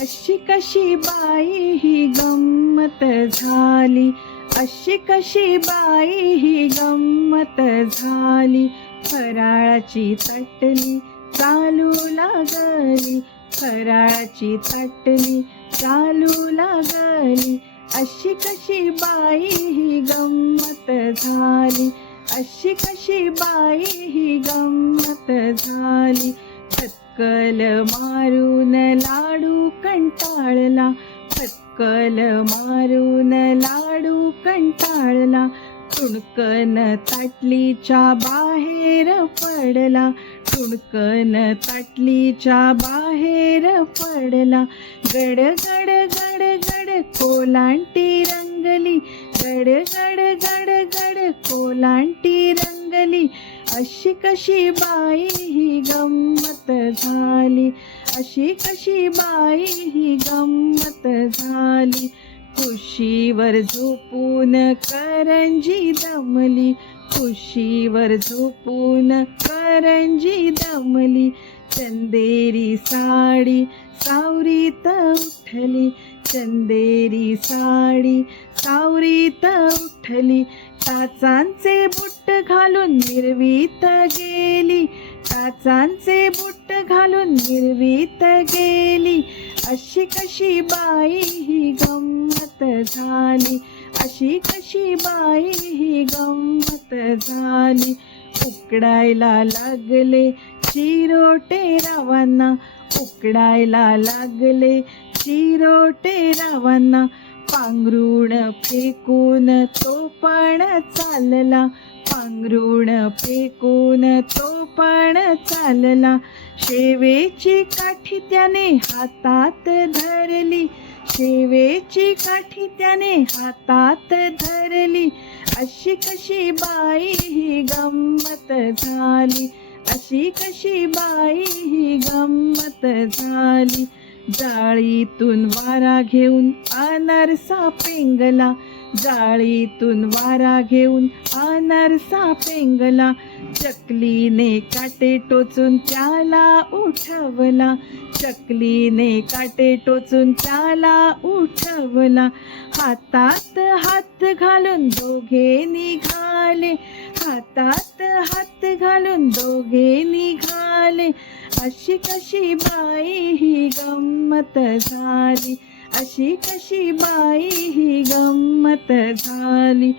अशी कशी बाई ही गंमत झाली? अशी कशी बाई ही गंमत झाली? फराळाची तटली चालू लागली. फराळाची तटली चालू लागली. अशी कशी बाई ही गंमत झाली? अशी कशी बाई ही गंमत झाली? चक्कल मारून लाड कंटाळला फटकल मारून लाडू कंटाळला. टुणकन ताटलीच्या बाहेर पडला टुणकन ताटलीच्या बाहेर पडला. गड गड गड गड कोलांटी रंगली गड गड गड गड कोलांटी रंगली. अशी कशी बाई ही गंमत झाली? अशी कशी बाई ही गंमत झाली? खुशीवर झोपून करंजी दमली. खुशीवर झोपून करंजी दमली. चंदेरी साडी सावरीत उठली. चंदेरी साडी सावरीत उठली. टाचांचे बुट्ट घालून निर्वीत गेली. टाचांचे बुट्ट घालून निर्वीत गेली. अशी कशी बाई ही गंमत झाली? अशी कशी बाई ही गंमत झाली? उकडायला लागले चिरोटे रावांना. उकडायला लागले चिरोटे रावांना. पांघरुण फेकून तो पण चालला. पांघरुण फेकून तो पण चालला. शेवेची काठी त्याने हातात धरली. शेवेची काठी त्याने हातात धरली. अशी कशी बाई ही गंमत झाली. अशी कशी बाई ही गंमत झाली. जाळीतून वारा घेऊन अनरसा पेंगला. जाळीतून वारा घेऊन अनरसा पेंगला चकलीने काटे टोचून त्याला उठवला. चकलीने काटे टोचून त्याला उठवला. हातात हात घालून दोघे निघाले. हातात हात घालून दोघे निघाले. अशी कशी बाई ही गंमत झाली? अशी कशी बाई ही गंमत झाली?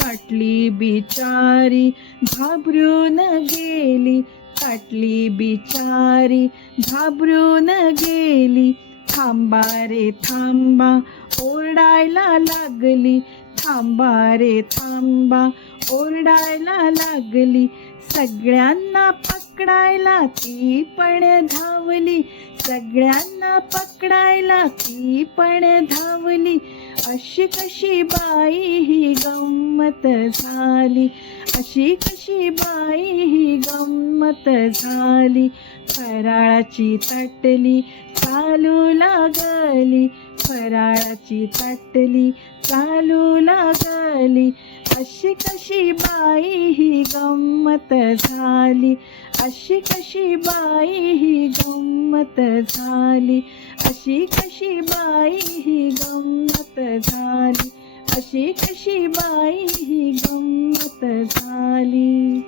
ताटली बिचारी घाबरून गेली. ताटली बिचारी घाबरून गेली. थांबा रे थांबा ओरडायला लागली. थांबा रे थांबा. ओरडायला लागली. सगळ्यांना पकडायला ती पण धावली. सगळ्यांना पकडायला ती पण धावली. अशी कशी बाई ही गंमत झाली. अशी कशी बाई ही गंमत झाली? फराळाची ताटली चालू लागली. फराळाची ताटली चालू लागली. अशी कशी बाई ही गंमत झाली? अशी कशी बाई ही गंमत झाली? अशी कशी बाई ही गंमत झाली? अशी कशी बाई ही गंमत झाली?